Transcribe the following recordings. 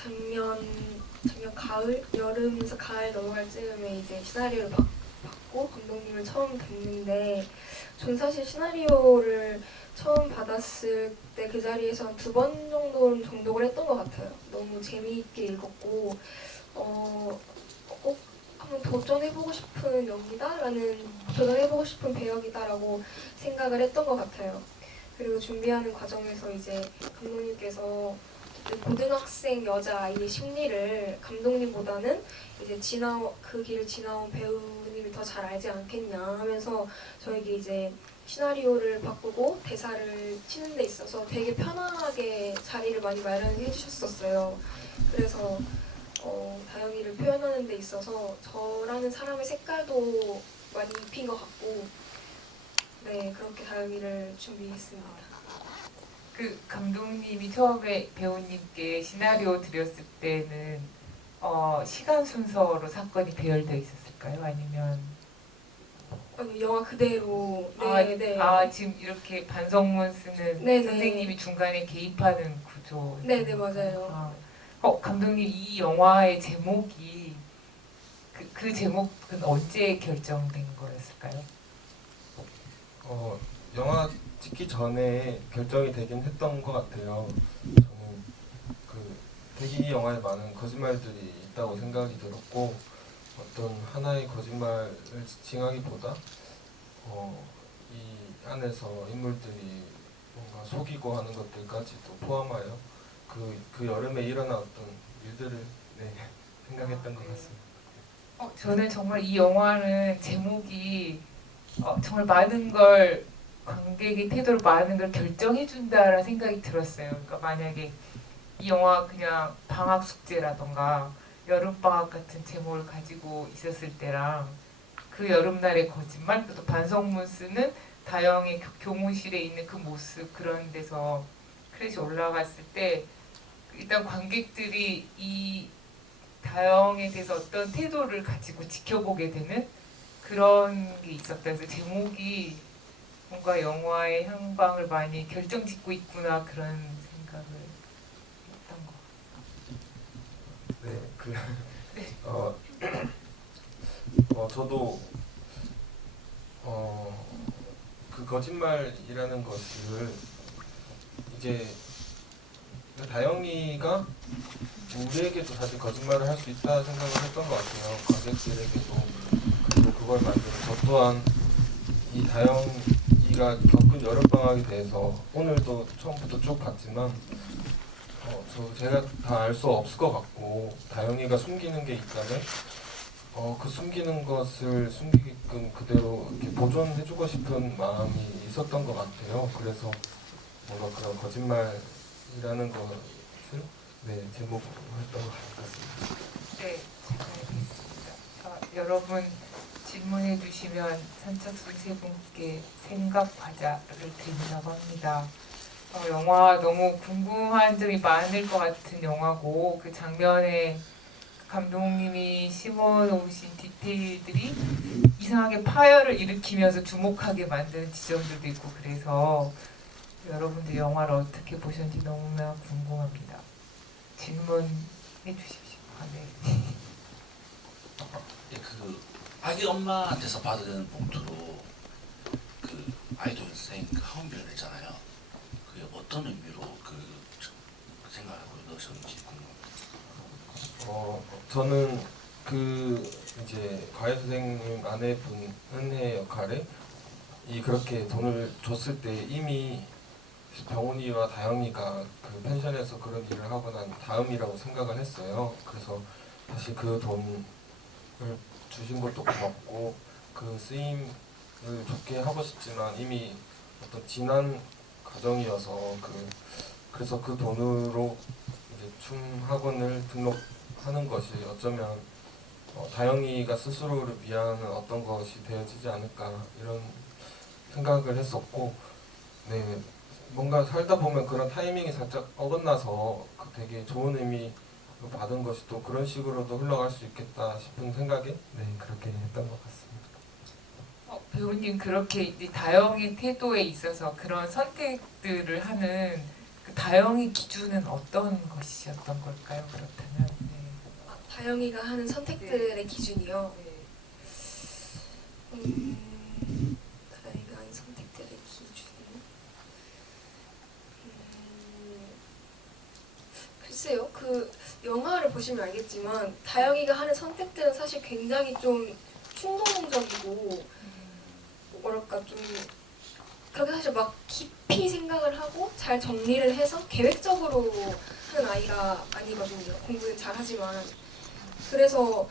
작년 가을, 여름에서 가을 넘어갈 즈음에 이제 시나리오를 받고 감독님을 처음 뵀는데, 전 사실 시나리오를 처음 받았을 때 그 자리에서 한 2번 정도는 정독을 했던 것 같아요. 너무 재미있게 읽었고 꼭 한번 도전해보고 싶은 연기다라는, 도전해보고 싶은 배역이다라고 생각을 했던 것 같아요. 그리고 준비하는 과정에서 이제 감독님께서 고등학생 여자아이의 심리를 감독님보다는 이제 그 길을 지나온 배우님이 더 잘 알지 않겠냐 하면서 저에게 이제 시나리오를 바꾸고 대사를 치는 데 있어서 되게 편하게 자리를 많이 마련해 주셨었어요. 그래서 다영이를 표현하는 데 있어서 저라는 사람의 색깔도 많이 입힌 것 같고, 네, 그렇게 다영이를 준비했습니다. 그 감독님이 처음에 배우님께 시나리오 드렸을 때는 시간 순서로 사건이 배열되어 있었을까요? 아니면 아니, 영화 그대로. 네, 네. 지금 이렇게 반성문 쓰는 네네. 선생님이 중간에 개입하는 구조. 네네, 맞아요. 감독님 이 영화의 제목이 그 제목은 언제 결정된 거였을까요? 영화 찍기 전에 결정이 되긴 했던 것 같아요. 저는 되게 이 영화에 많은 거짓말들이 있다고 생각이 들었고, 어떤 하나의 거짓말을 지칭하기보다 이 안에서 인물들이 뭔가 속이고 하는 것들까지도 포함하여 그 여름에 일어났던 일들을 생각했던 것 같습니다. 저는 정말 이 영화는 제목이 정말 많은 걸, 관객의 태도를 많은 걸 결정해 준다라는 생각이 들었어요. 그러니까 만약에 이 영화 그냥 방학 숙제라던가 여름방학 같은 제목을 가지고 있었을 때랑 그 여름날의 거짓말, 또 반성문 쓰는 다영의 교무실에 있는 그 모습, 그런 데서 크레딧이 올라갔을 때 일단 관객들이 이 다영에 대해서 어떤 태도를 가지고 지켜보게 되는 그런 게 있었다. 그래서 제목이 뭔가 영화의 향방을 많이 결정짓고 있구나, 그런 생각을 했던 것 같아요. 저도 그 거짓말이라는 것을 이제 다영이가 우리에게도 사실 거짓말을 할 수 있다 생각을 했던 것 같아요. 관객들에게도. 그리고 그걸 만드는 저 또한 이 다영이가 겪은 여름방학에 대해서 오늘도 처음부터 쭉 봤지만 제가 다 알 수 없을 것 같고, 다영이가 숨기는 게 있다면 그 숨기는 것을 숨기게끔 그대로 이렇게 보존해주고 싶은 마음이 있었던 것 같아요. 그래서 뭔가 그런 거짓말이라는 것을 제목으로 했던 것 같습니다. 네, 잘 알겠습니다. 여러분 질문해 주시면 선착순 세 분께 생각 과자를 드린다고 합니다. 영화 너무 궁금한 점이 많을 것 같은 영화고, 그 장면에 감독님이 심어놓으신 디테일들이 이상하게 파열을 일으키면서 주목하게 만드는 지점들도 있고, 그래서 여러분들 영화를 어떻게 보셨는지 너무나 궁금합니다. 질문해 주십시오. 네. 아기 엄마한테서 받은 봉투로 아이돌생 하원비를 냈잖아요. 그게 어떤 의미로 생각하고 넣으셨는지 궁금합니다. 저는 이제 과외 선생님 아내분 은혜 역할에 그렇게 돈을 줬을 때 이미 병훈이와 다영이가 그 펜션에서 그런 일을 하고 난 다음이라고 생각을 했어요. 그래서 다시 그 돈을 주신 것도 고맙고, 그 쓰임을 좋게 하고 싶지만 이미 어떤 지난 과정이어서 그래서 그 돈으로 이제 춤 학원을 등록하는 것이 어쩌면 다영이가 스스로를 위한 어떤 것이 되어지지 않을까, 이런 생각을 했었고, 뭔가 살다 보면 그런 타이밍이 살짝 어긋나서 되게 좋은 의미 받은 것이 또 그런 식으로도 흘러갈 수 있겠다 싶은 생각에 그렇게 했던 것 같습니다. 배우님, 그렇게 이제 다영의 태도에 있어서 그런 선택들을 하는 그 다영이 기준은 어떤 것이었던 걸까요? 그렇다면 다영이가 하는 선택들의 기준이요. 다영이가 하는 선택들의 기준. 글쎄요. 그 영화를 보시면 알겠지만 다영이가 하는 선택들은 사실 굉장히 좀 충동적이고 뭐랄까 좀 그렇게 사실 막 깊이 생각을 하고 잘 정리를 해서 계획적으로 하는 아이가 아니거든요. 공부는 잘하지만. 그래서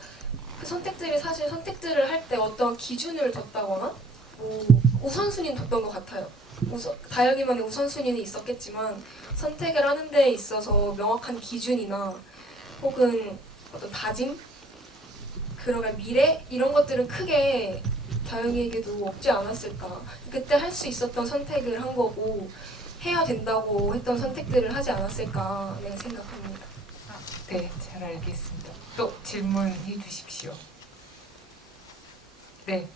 그 선택들이 사실 선택들을 할 때 어떤 기준을 뒀다거나 뭐 우선순위는 뒀던 것 같아요. 다영이만의 우선순위는 있었겠지만 선택을 하는 데 있어서 명확한 기준이나 혹은 어떤 다짐, 그러갈 미래 이런 것들은 크게 다영이에게도 없지 않았을까. 그때 할 수 있었던 선택을 한 거고 해야 된다고 했던 선택들을 하지 않았을까 생각합니다. 네, 잘 알겠습니다. 또 질문해 주십시오. 네.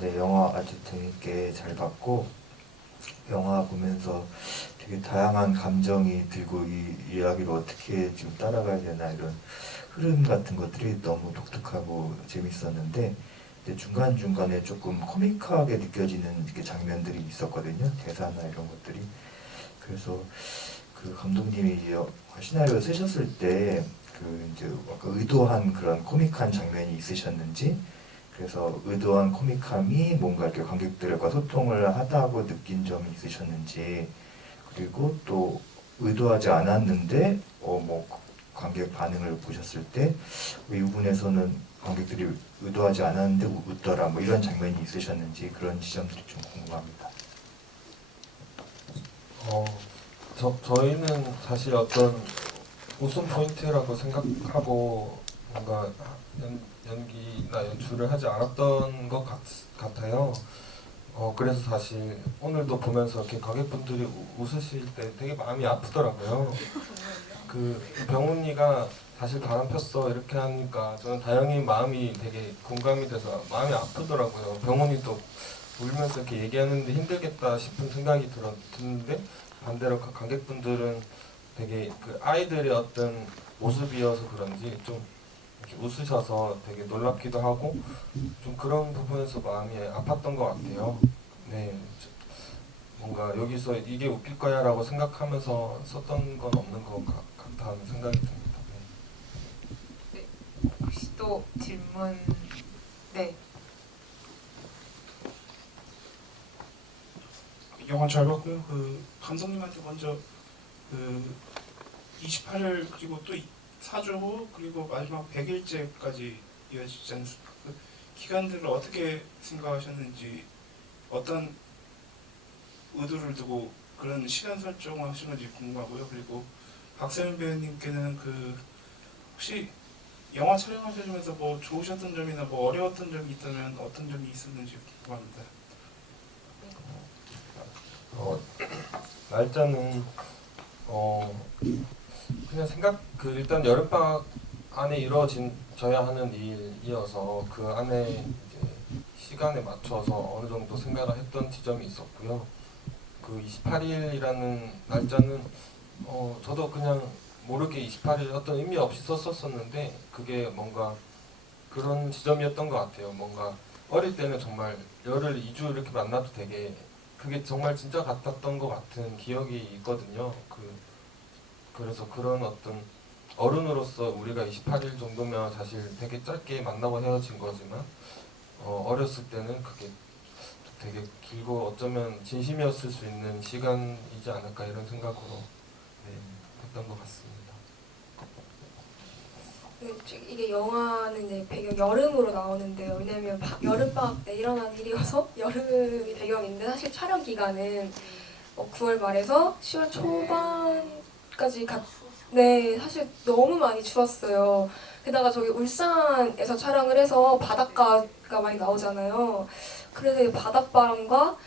네, 영화 아주 재밌게 잘 봤고 영화 보면서 되게 다양한 감정이 들고 이 이야기를 어떻게 좀 따라가야 되나 이런 흐름 같은 것들이 너무 독특하고 재밌었는데 중간중간에 조금 코믹하게 느껴지는 이렇게 장면들이 있었거든요. 대사나 이런 것들이. 그래서 그 감독님이 시나리오 쓰셨을 때 그 이제 의도한 그런 코믹한 장면이 있으셨는지, 그래서 의도한 코믹함이 뭔가 이렇게 관객들과 소통을 하다고 느낀 점이 있으셨는지, 그리고 또 의도하지 않았는데 뭐 관객 반응을 보셨을 때 이 부분에서는 관객들이 의도하지 않았는데 웃더라 뭐 이런 장면이 있으셨는지 그런 지점들이 좀 궁금합니다. 저희는 사실 어떤 웃음 포인트라고 생각하고 뭔가 연기나 연출을 하지 않았던 것 같아요. 그래서 사실 오늘도 보면서 이렇게 관객분들이 웃으실 때 되게 마음이 아프더라고요. 그 병훈이가 사실 바람 폈어 이렇게 하니까 저는 다영이 마음이 되게 공감이 돼서 마음이 아프더라고요. 병훈이도 울면서 이렇게 얘기하는데 힘들겠다 싶은 생각이 드는데 반대로 관객분들은 되게 그 아이들의 어떤 모습이어서 그런지 좀 이렇게 웃으셔서 되게 놀랍기도 하고 좀 그런 부분에서 마음이 아팠던 것 같아요. 네, 뭔가 여기서 이게 웃길 거야라고 생각하면서 썼던 건 없는 것 같다는 생각이 듭니다. 네. 혹시 또 질문? 네. 영화 잘 봤고요. 그 감독님한테 먼저 그 28일 그리고 또 4주 후 그리고 마지막 100일째까지 이어지지 않습니까? 그 기간들을 어떻게 생각하셨는지, 어떤 의도를 두고 그런 시간 설정을 하신 건지 궁금하고요. 그리고 박세민 배우님께는 그 혹시 영화 촬영하시면서 뭐 좋으셨던 점이나 뭐 어려웠던 점이 있다면 어떤 점이 있었는지 궁금합니다. 날짜는 그냥 일단 여름방학 안에 이루어져야 하는 일이어서 그 안에 이제 시간에 맞춰서 어느 정도 생각을 했던 지점이 있었고요. 그 28일이라는 날짜는 저도 그냥 모르게 28일 어떤 의미 없이 썼었는데 그게 뭔가 그런 지점이었던 것 같아요. 뭔가 어릴 때는 정말 열흘 2주 이렇게 만나도 되게 그게 정말 진짜 같았던 것 같은 기억이 있거든요. 그래서 그런 어떤 어른으로서 우리가 28일 정도면 사실 되게 짧게 만나고 헤어진 거지만 어렸을 때는 그게 되게 길고 어쩌면 진심이었을 수 있는 시간이지 않을까 이런 생각으로 했던 것 같습니다. 네, 이게 영화는 이제 배경 여름으로 나오는데요. 왜냐면 여름방학 때 일어난 일이어서 여름이 배경인데 사실 촬영 기간은 9월 말에서 10월 초반까지 네, 사실 너무 많이 추웠어요. 게다가 저기 울산에서 촬영을 해서 바닷가가 많이 나오잖아요. 그래서 이 바닷바람과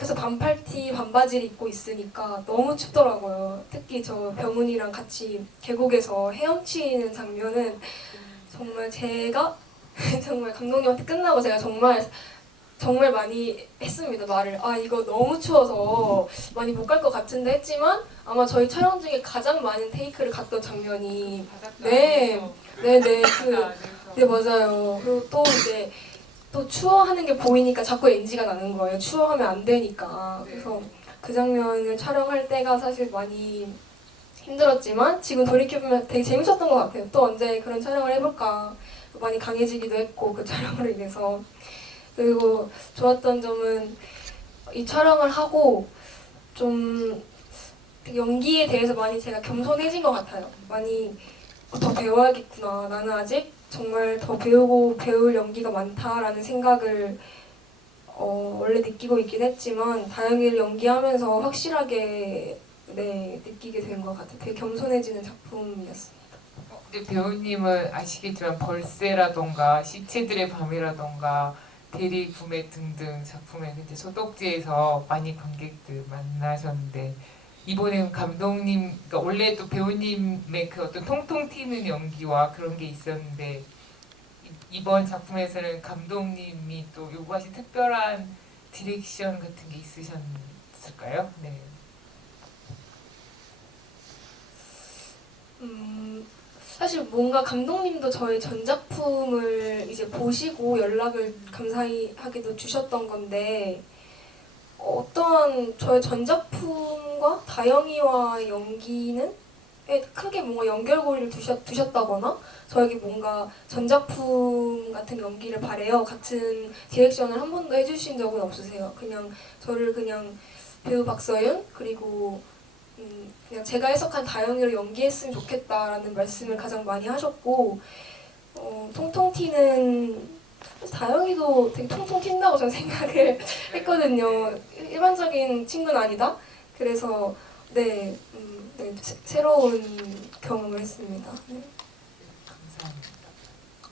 그래서 반팔티 반바지를 입고 있으니까 너무 춥더라고요. 특히 저 병훈이랑 같이 계곡에서 헤엄치는 장면은 정말 제가 정말 감독님한테 끝나고 제가 정말 많이 했습니다. 말을 이거 너무 추워서 많이 못 갈 것 같은데 했지만 아마 저희 촬영 중에 가장 많은 테이크를 갔던 장면이 네 맞아요. 그리고 또 이제 또 추워하는 게 보이니까 자꾸 NG가 나는 거예요. 추워하면 안 되니까. 그래서 그 장면을 촬영할 때가 사실 많이 힘들었지만 지금 돌이켜보면 되게 재밌었던 것 같아요. 또 언제 그런 촬영을 해볼까. 많이 강해지기도 했고 그 촬영으로 인해서. 그리고 좋았던 점은 이 촬영을 하고 좀 연기에 대해서 많이 제가 겸손해진 것 같아요. 많이 더 배워야겠구나. 나는 아직 정말 더 배우고 배울 연기가 많다라는 생각을 원래 느끼고 있긴 했지만 다영이를 연기하면서 확실하게 느끼게 된 것 같아요. 되게 겸손해지는 작품이었습니다. 근데 배우님은 아시겠지만 벌새라던가 시체들의 밤이라던가 대리 구매 등등 작품에 이제 소독지에서 많이 관객들 만나셨는데 이번에는 감독님, 그러니까 원래 또 배우님의 그 어떤 통통 튀는 연기와 그런 게 있었는데 이번 작품에서는 감독님이 또 요구하신 특별한 디렉션 같은 게 있으셨을까요? 네. 사실 뭔가 감독님도 저의 전작품을 이제 보시고 연락을 감사히 하게도 주셨던 건데 어떠한 저의 전작품과 다영이와의 연기는 크게 뭔가 연결고리를 두셨다거나 저에게 뭔가 전작품 같은 연기를 바래요 같은 디렉션을 한 번도 해주신 적은 없으세요. 그냥 저를 그냥 배우 박서윤 그리고 그냥 제가 해석한 다영이로 연기했으면 좋겠다라는 말씀을 가장 많이 하셨고 통통 튀는 다영이도 되게 통통 튄다고 저는 생각을 했거든요. 일반적인 친구는 아니다. 그래서 새로운 경험을 했습니다. 네. 감사합니다.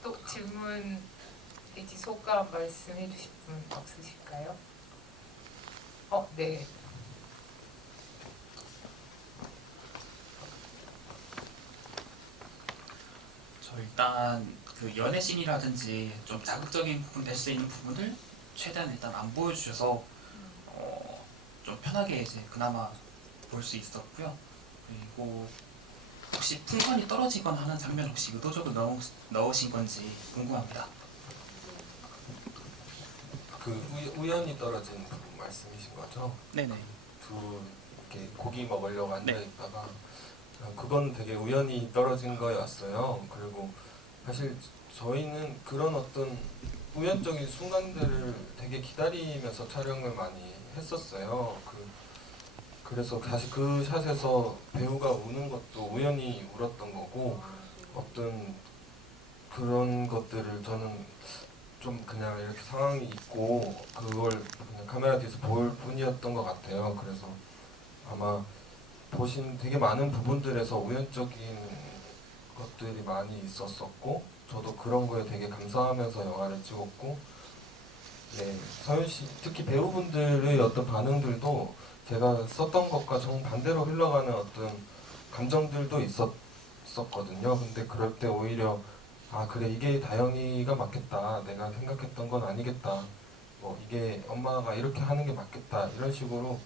또 질문 내지 소감 말씀해 주실 분 없으실까요? 네. 저 일단 그 연애씬이라든지 좀 자극적인 부분 될 수 있는 부분을 최대한 일단 안 보여주셔서 좀 편하게 이제 그나마 볼 수 있었고요. 그리고 혹시 풍선이 떨어지거나 하는 장면 혹시 의도적으로 넣으신 건지 궁금합니다. 그 우연히 떨어진 부분 말씀이신 거죠? 네네. 이렇게 고기 먹으려고 앉아 있다가 그건 되게 우연히 떨어진 거였어요. 그리고 사실 저희는 그런 어떤 우연적인 순간들을 되게 기다리면서 촬영을 많이 했었어요. 그래서 사실 그 샷에서 배우가 우는 것도 우연히 울었던 거고 어떤 그런 것들을 저는 좀 그냥 이렇게 상황이 있고 그걸 그냥 카메라 뒤에서 볼 뿐이었던 것 같아요. 그래서 아마 보신 되게 많은 부분들에서 우연적인 것들이 많이 있었었고 저도 그런 거에 되게 감사하면서 영화를 찍었고 서윤 씨 특히 배우분들의 어떤 반응들도 제가 썼던 것과 정반대로 흘러가는 어떤 감정들도 있었거든요. 근데 그럴 때 오히려 그래 이게 다영이가 맞겠다. 내가 생각했던 건 아니겠다. 이게 엄마가 이렇게 하는 게 맞겠다. 이런 식으로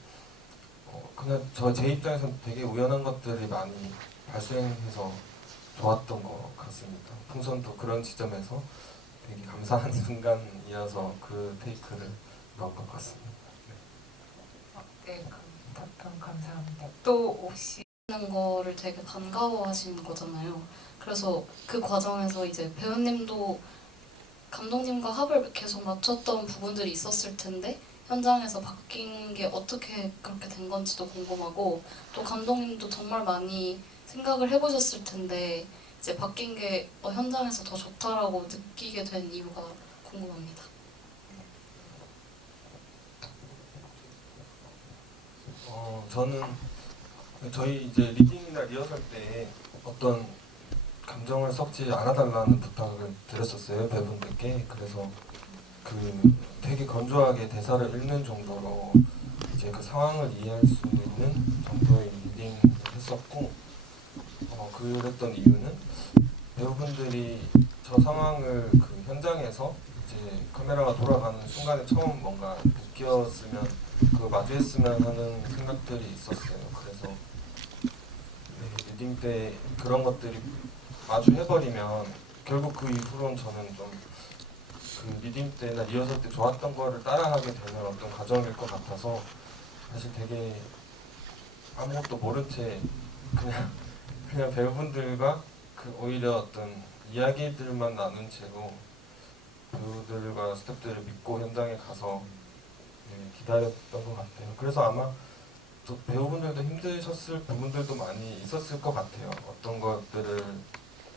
그냥 제 입장에서는 되게 우연한 것들이 많이 발생해서 좋았던 것 같습니다. 풍선도 그런 지점에서 되게 감사한 순간이어서 그 테이크를 넣은 것 같습니다. 네, 답변 감사합니다. 또 혹시 하는 거를 되게 반가워하시는 거잖아요. 그래서 그 과정에서 이제 배우님도 감독님과 합을 계속 맞췄던 부분들이 있었을 텐데 현장에서 바뀐 게 어떻게 그렇게 된 건지도 궁금하고 또 감독님도 정말 많이 생각을 해보셨을 텐데 이제 바뀐 게 현장에서 더 좋다라고 느끼게 된 이유가 궁금합니다. 저는 저희 이제 리딩이나 리허설 때 어떤 감정을 섞지 않아달라는 부탁을 드렸었어요 배우분들께. 그래서 되게 건조하게 대사를 읽는 정도로 이제 그 상황을 이해할 수 있는 정도의 리딩을 했었고 그랬던 이유는 배우분들이 저 상황을 그 현장에서 이제 카메라가 돌아가는 순간에 처음 뭔가 느꼈으면 그거 마주했으면 하는 생각들이 있었어요. 그래서 네, 리딩 때 그런 것들이 마주해버리면 결국 그 이후로는 저는 좀 그 리딩 때나 리허설 때 좋았던 거를 따라하게 되는 어떤 과정일 것 같아서 사실 되게 아무것도 모른 채 그냥 배우분들과 그 오히려 어떤 이야기들만 나눈 채로 배우들과 스태프들을 믿고 현장에 가서 네, 기다렸던 것 같아요. 그래서 아마 또 배우분들도 힘드셨을 부분들도 많이 있었을 것 같아요. 어떤 것들을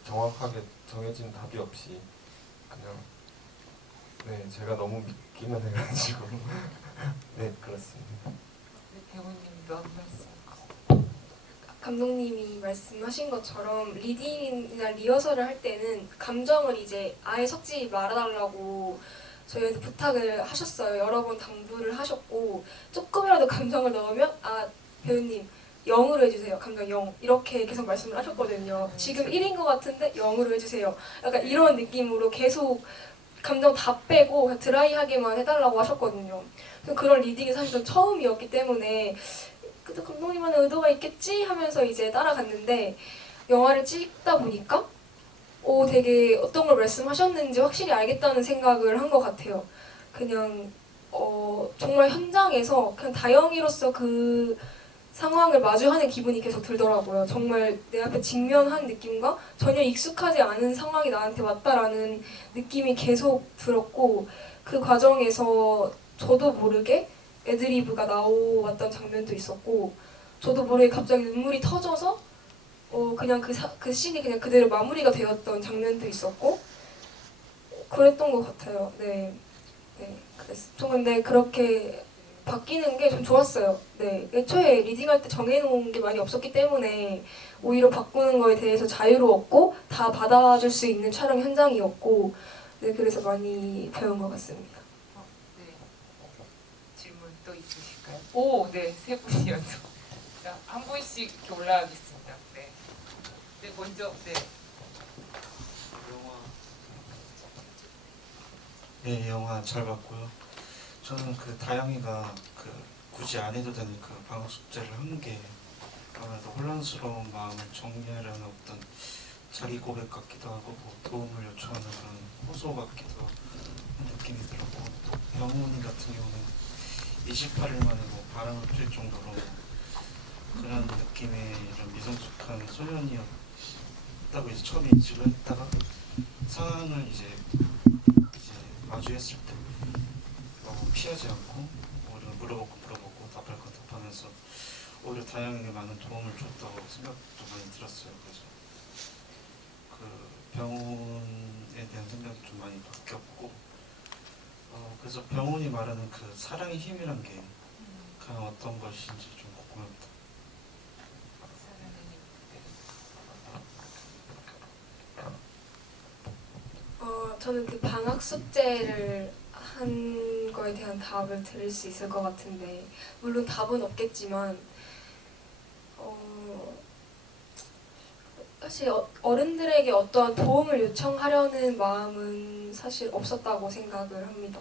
정확하게 정해진 답이 없이 그냥 네 제가 너무 믿기만 해가지고 네 그렇습니다. 배우님도 한 말씀. 감독님이 말씀하신 것처럼 리딩이나 리허설을 할 때는 감정을 이제 아예 섞지 말아달라고 저희한테 부탁을 하셨어요. 여러 번 당부를 하셨고 조금이라도 감정을 넣으면 배우님 0으로 해주세요. 감정 0 이렇게 계속 말씀을 하셨거든요. 지금 1인 것 같은데 0으로 해주세요. 약간 이런 느낌으로 계속 감정 다 빼고 그냥 드라이하게만 해달라고 하셨거든요. 그런 리딩이 사실 좀 처음이었기 때문에 그래도 감독님만의 의도가 있겠지 하면서 이제 따라갔는데 영화를 찍다 보니까 되게 어떤 걸 말씀하셨는지 확실히 알겠다는 생각을 한 것 같아요. 그냥 정말 현장에서 그냥 다영이로서 그 상황을 마주하는 기분이 계속 들더라고요. 정말 내 앞에 직면한 느낌과 전혀 익숙하지 않은 상황이 나한테 왔다라는 느낌이 계속 들었고 그 과정에서 저도 모르게 애드리브가 나왔던 장면도 있었고 저도 모르게 갑자기 눈물이 터져서 그냥 그 씬이 그냥 그대로 마무리가 되었던 장면도 있었고 그랬던 것 같아요. 네, 그랬어. 저 근데 그렇게 바뀌는 게 좀 좋았어요. 네, 애초에 리딩할 때 정해놓은 게 많이 없었기 때문에 오히려 바꾸는 거에 대해서 자유로웠고 다 받아줄 수 있는 촬영 현장이었고 네, 그래서 많이 배운 것 같습니다. 네. 질문 또 있으실까요? 오, 네, 세 분이어서. 자, 한 분씩 이렇게 올라가겠습니다. 네. 네, 먼저, 네. 영화 잘 봤고요. 저는 그 다영이가 그 굳이 안 해도 되는 그 방학 숙제를 한 게 아무래도 혼란스러운 마음을 정리하려는 어떤 자기 고백 같기도 하고 뭐 도움을 요청하는 그런 호소 같기도 한 느낌이 들었고 또 병훈이 같은 경우는 28일 만에 뭐 바람을 필 정도로 그런 느낌의 이런 미성숙한 소년이었다고 이제 처음에 인식을 했다가 상황을 이제 마주했을 때 피하지 않고 오히려 물어보고 답할 건 답하면서 오히려 다영에게 많은 도움을 줬다고 생각도 많이 들었어요. 그래서 그 병훈에 대한 생각이 좀 많이 바뀌었고 그래서 병훈이 말하는 그 사랑의 힘이란 게 과연 어떤 것인지 좀 궁금합니다. 저는 그 방학 숙제를 한 거에 대한 답을 드릴 수 있을 것 같은데 물론 답은 없겠지만 사실 어른들에게 어떠한 도움을 요청하려는 마음은 사실 없었다고 생각을 합니다.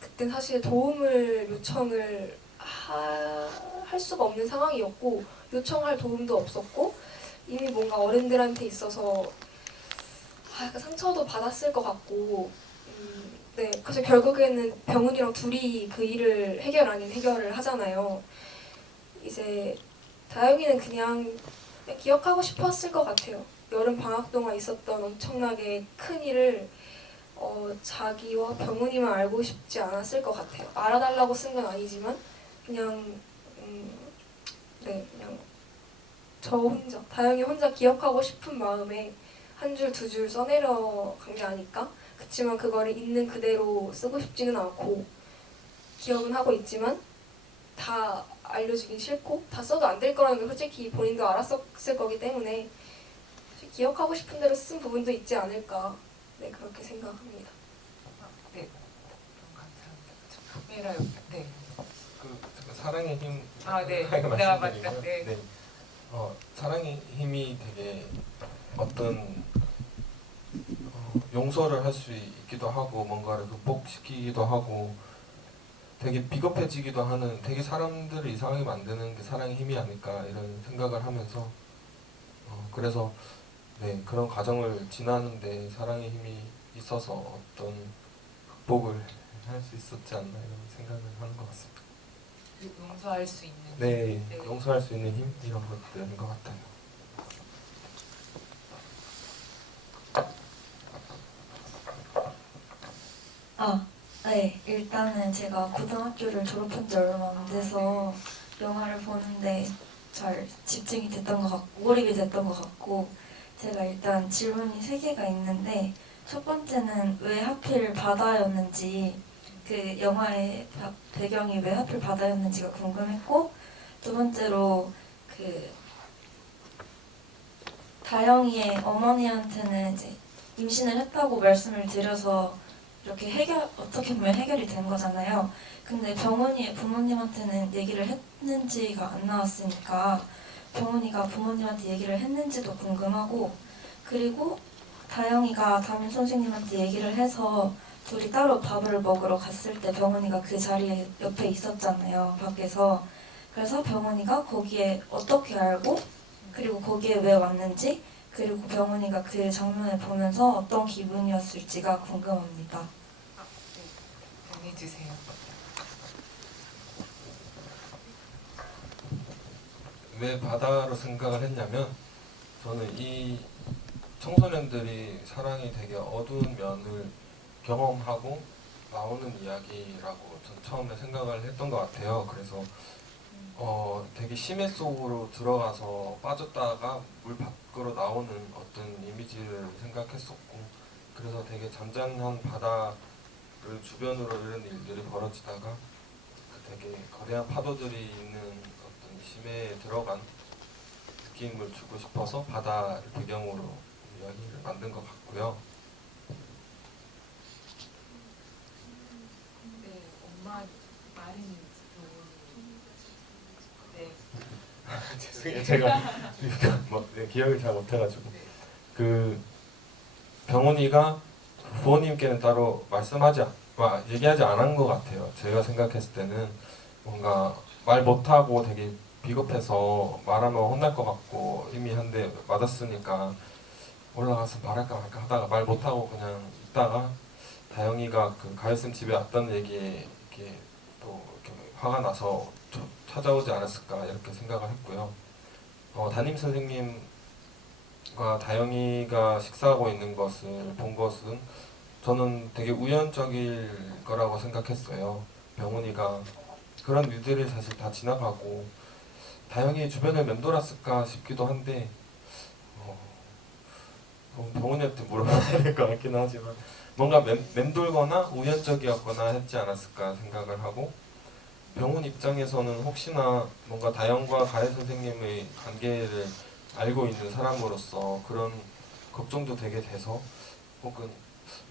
그땐 사실 도움을 요청을 할 수가 없는 상황이었고 요청할 도움도 없었고 이미 뭔가 어른들한테 있어서 약간 상처도 받았을 것 같고 네, 그래서 결국에는 병훈이랑 둘이 그 일을 해결 아닌 해결을 하잖아요. 이제 다영이는 그냥 기억하고 싶었을 것 같아요. 여름 방학 동안 있었던 엄청나게 큰 일을 자기와 병훈이만 알고 싶지 않았을 것 같아요. 알아달라고 쓴 건 아니지만 그냥 그냥 저 혼자 다영이 혼자 기억하고 싶은 마음에 한 줄 두 줄 써내려간 게 아닐까? 그치만 그거를 있는 그대로 쓰고 싶지는 않고 기억은 하고 있지만 다 알려주긴 싫고 다 써도 안 될 거라는 걸 솔직히 본인도 알았었을 거기 때문에 기억하고 싶은 대로 쓴 부분도 있지 않을까 네 그렇게 생각합니다. 네, 감사합니다. 카메라 옆에. 네. 그 사랑의 힘 아, 네. 하게 네, 말씀드리고요. 맞다. 네. 네. 사랑의 힘이 되게 어떤 용서를 할 수 있기도 하고 뭔가를 극복시키기도 하고 되게 비겁해지기도 하는 되게 사람들을 이상하게 만드는 게 사랑의 힘이 아닐까 이런 생각을 하면서 그래서 네 그런 과정을 지나는데 사랑의 힘이 있어서 어떤 극복을 할 수 있었지 않나 이런 생각을 하는 것 같습니다. 용서할 수 있는. 네, 네. 용서할 수 있는 힘 이런 것들인 것 같아요. 네. 일단은 제가 고등학교를 졸업한 지 얼마 안 돼서 영화를 보는데 잘 집중이 됐던 것 같고 몰입이 됐던 것 같고 제가 일단 질문이 3개가 있는데 첫 번째는 왜 하필 바다였는지 그 영화의 배경이 왜 하필 바다였는지가 궁금했고 두 번째로 그 다영이의 어머니한테는 이제 임신을 했다고 말씀을 드려서 이렇게 어떻게 보면 해결이 된 거잖아요. 근데 병원이의 부모님한테는 얘기를 했는지가 안 나왔으니까 병원이가 부모님한테 얘기를 했는지도 궁금하고 그리고 다영이가 담임 선생님한테 얘기를 해서 둘이 따로 밥을 먹으러 갔을 때 병원이가 그 자리에 옆에 있었잖아요. 밖에서. 그래서 병원이가 거기에 어떻게 알고 그리고 거기에 왜 왔는지 그리고 병원이가 그 장면을 보면서 어떤 기분이었을지가 궁금합니다. 해주세요. 왜 바다로 생각을 했냐면 저는 이 청소년들이 사랑이 되게 어두운 면을 경험하고 나오는 이야기라고 전 처음에 생각을 했던 것 같아요. 그래서 되게 심해 속으로 들어가서 빠졌다가 물 밖으로 나오는 어떤 이미지를 생각했었고 그래서 되게 잔잔한 바다를 주변으로 이런 일들이 벌어지다가 되게 거대한 파도들이 있는 어떤 심해에 들어간 느낌을 주고 싶어서 바다를 배경으로 이야기를 만든 것 같고요. 네, 엄마 말은 네. 죄송해요. 제가 기억을 잘 못해가지고 그 병훈이가 부모님께는 따로 얘기하지 않은 것 같아요. 제가 생각했을 때는 뭔가 말 못하고 되게 비겁해서 말하면 혼날 것 같고 이미 한 대 맞았으니까 올라가서 말할까 말까 하다가 말 못하고 그냥 있다가 다영이가 그 가요쌤 집에 왔다는 얘기에 이렇게 또 이렇게 화가 나서 찾아오지 않았을까 이렇게 생각을 했고요. 담임 선생님과 다영이가 식사하고 있는 것을 본 것은 저는 되게 우연적일 거라고 생각했어요. 병훈이가 그런 일들이 사실 다 지나가고 다영이 주변을 맴돌았을까 싶기도 한데 병훈이한테 물어봐야 될 것 같긴 하지만 뭔가 맴돌거나 우연적이었거나 했지 않았을까 생각을 하고 병훈 입장에서는 혹시나 뭔가 다영과 가혜 선생님의 관계를 알고 있는 사람으로서 그런 걱정도 되게 돼서 혹은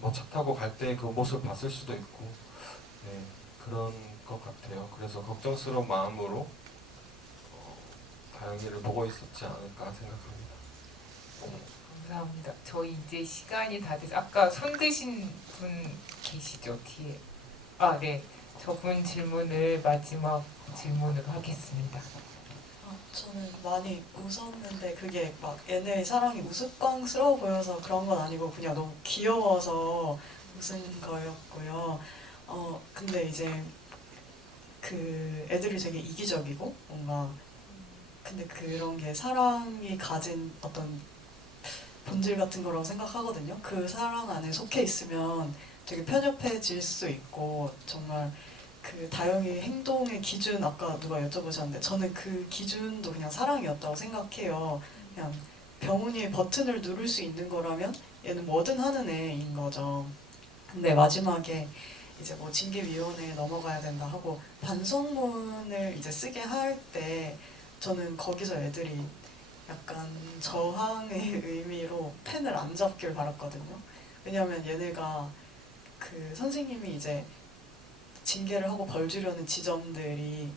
뭐 차 타고 갈 때 그 모습을 봤을 수도 있고 네, 그런 것 같아요. 그래서 걱정스러운 마음으로 다영이를 보고 있었지 않을까 생각합니다. 감사합니다. 저희 이제 시간이 다 돼서 아까 손 드신 분 계시죠 뒤에? 아 네, 저분 질문을 마지막 질문으로 하겠습니다. 저는 많이 웃었는데 그게 막 얘네의 사랑이 우스꽝스러워 보여서 그런 건 아니고 그냥 너무 귀여워서 웃은 거였고요. 근데 이제 그 애들이 되게 이기적이고 뭔가 근데 그런 게 사랑이 가진 어떤 본질 같은 거라고 생각하거든요. 그 사랑 안에 속해 있으면 되게 편협해질 수 있고 정말 그 다영이 행동의 기준 아까 누가 여쭤보셨는데 저는 그 기준도 그냥 사랑이었다고 생각해요. 그냥 병훈이의 버튼을 누를 수 있는 거라면 얘는 뭐든 하는 애인 거죠. 근데 마지막에 이제 뭐 징계위원회에 넘어가야 된다 하고 반성문을 이제 쓰게 할 때 저는 거기서 애들이 약간 저항의 의미로 펜을 안 잡길 바랐거든요. 왜냐하면 얘네가 그 선생님이 이제 징계를 하고 벌 주려는 지점들이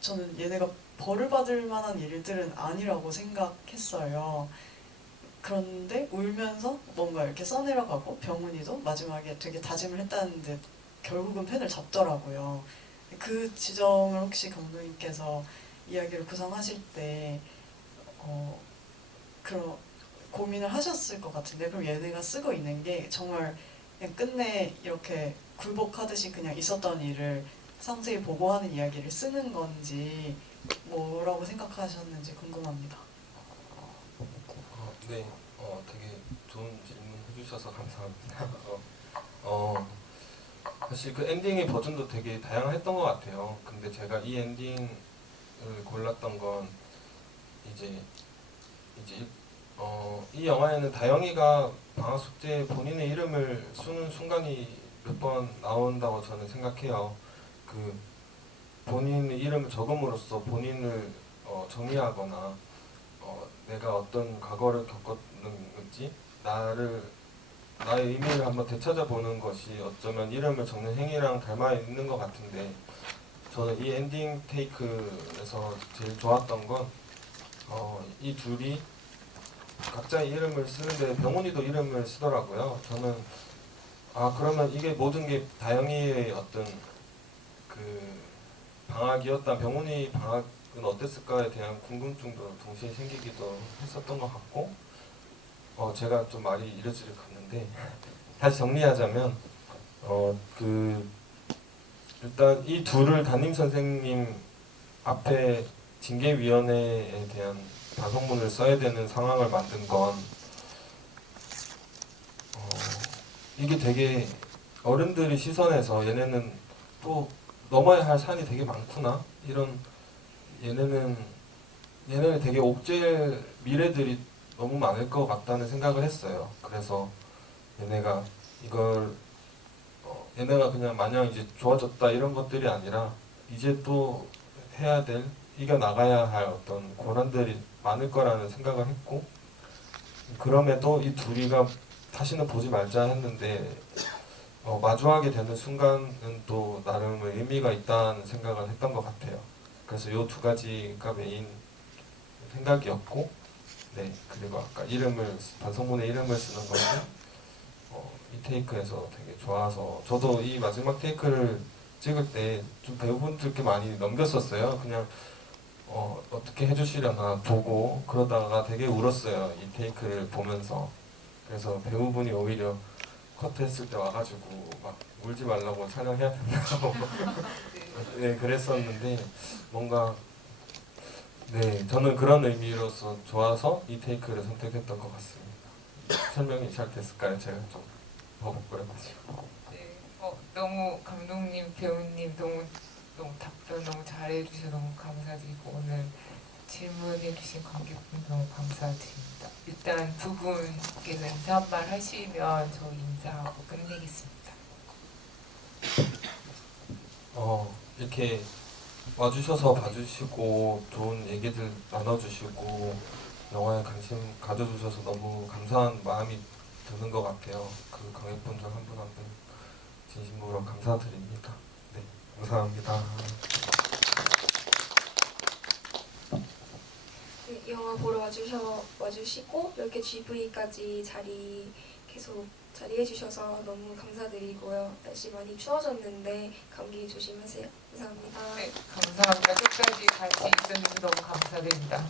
저는 얘네가 벌을 받을 만한 일들은 아니라고 생각했어요. 그런데 울면서 뭔가 이렇게 써내려가고 병훈이도 마지막에 되게 다짐을 했다는데 결국은 펜을 잡더라고요. 그 지점을 혹시 감독님께서 이야기를 구상하실 때 그런 고민을 하셨을 것 같은데, 그럼 얘네가 쓰고 있는 게 정말 그냥 끝내 이렇게 굴복하듯이 그냥 있었던 일을 상세히 보고하는 이야기를 쓰는 건지 뭐라고 생각하셨는지 궁금합니다. 네, 되게 좋은 질문 해주셔서 감사합니다. 사실 그 엔딩의 버전도 되게 다양했던 것 같아요. 근데 제가 이 엔딩을 골랐던 건 이제 이 영화에는 다영이가 방학 숙제에 본인의 이름을 쓰는 순간이 몇 번 나온다고 저는 생각해요. 그 본인의 이름을 적음으로써 본인을 정리하거나 내가 어떤 과거를 겪었는지 나의 의미를 한번 되찾아보는 것이 어쩌면 이름을 적는 행위랑 닮아 있는 것 같은데, 저는 이 엔딩 테이크에서 제일 좋았던 건 이 둘이 각자의 이름을 쓰는데 병훈이도 이름을 쓰더라고요. 저는 그러면 이게 모든 게 다영이의 어떤 그 방학이었다, 병훈이 방학은 어땠을까에 대한 궁금증도 동시에 생기기도 했었던 것 같고, 제가 좀 말이 이러지를 갔는데 다시 정리하자면 일단 이 둘을 담임 선생님 앞에 징계위원회에 대한 반성문을 써야 되는 상황을 만든 건 이게 되게 어른들의 시선에서 얘네는 또 넘어야 할 산이 되게 많구나, 이런 얘네는 되게 옥죄일 미래들이 너무 많을 것 같다는 생각을 했어요. 그래서 얘네가 이걸 얘네가 그냥 마냥 이제 좋아졌다 이런 것들이 아니라 이제 또 해야 될, 이겨나가야 할 어떤 고난들이 많을 거라는 생각을 했고, 그럼에도 이 둘이가 다시는 보지 말자 했는데 마주하게 되는 순간은 또 나름의 의미가 있다는 생각을 했던 것 같아요. 그래서 이 두 가지가 메인 생각이었고, 네, 그리고 아까 반성문에 이름을 쓰는 것은 이 테이크에서 되게 좋아서, 저도 이 마지막 테이크를 찍을 때 좀 배우분들께 많이 넘겼었어요. 그냥 어떻게 해주시려나 보고 그러다가 되게 울었어요, 이 테이크를 보면서. 그래서 배우분이 오히려 컷했을 때 와가지고 막 울지 말라고 촬영해야 된다고 네, 그랬었는데 뭔가 네, 저는 그런 의미로서 좋아서 이 테이크를 선택했던 것 같습니다. 설명이 잘 됐을까요? 제가 좀 버벅거려가지고. 네, 너무 감독님, 배우님 너무 답변 너무 잘해주셔서 너무 감사드리고, 오늘 질문해주신 관객분 너무 감사드립니다. 일단 두 분께서 인사 한 말 하시면 저 인사하고 끝내겠습니다. 이렇게 와주셔서 봐주시고 좋은 얘기들 나눠주시고 영화에 관심 가져주셔서 너무 감사한 마음이 드는 것 같아요. 그 관객분들 한 분 한 분 진심으로 감사드립니다. 네, 감사합니다. 네, 영화 보러 와주시고 이렇게 GV까지 계속 자리해주셔서 너무 감사드리고요. 날씨 많이 추워졌는데 감기 조심하세요. 감사합니다. 네, 감사합니다. 끝까지 같이 있어주셔서 너무 감사드립니다.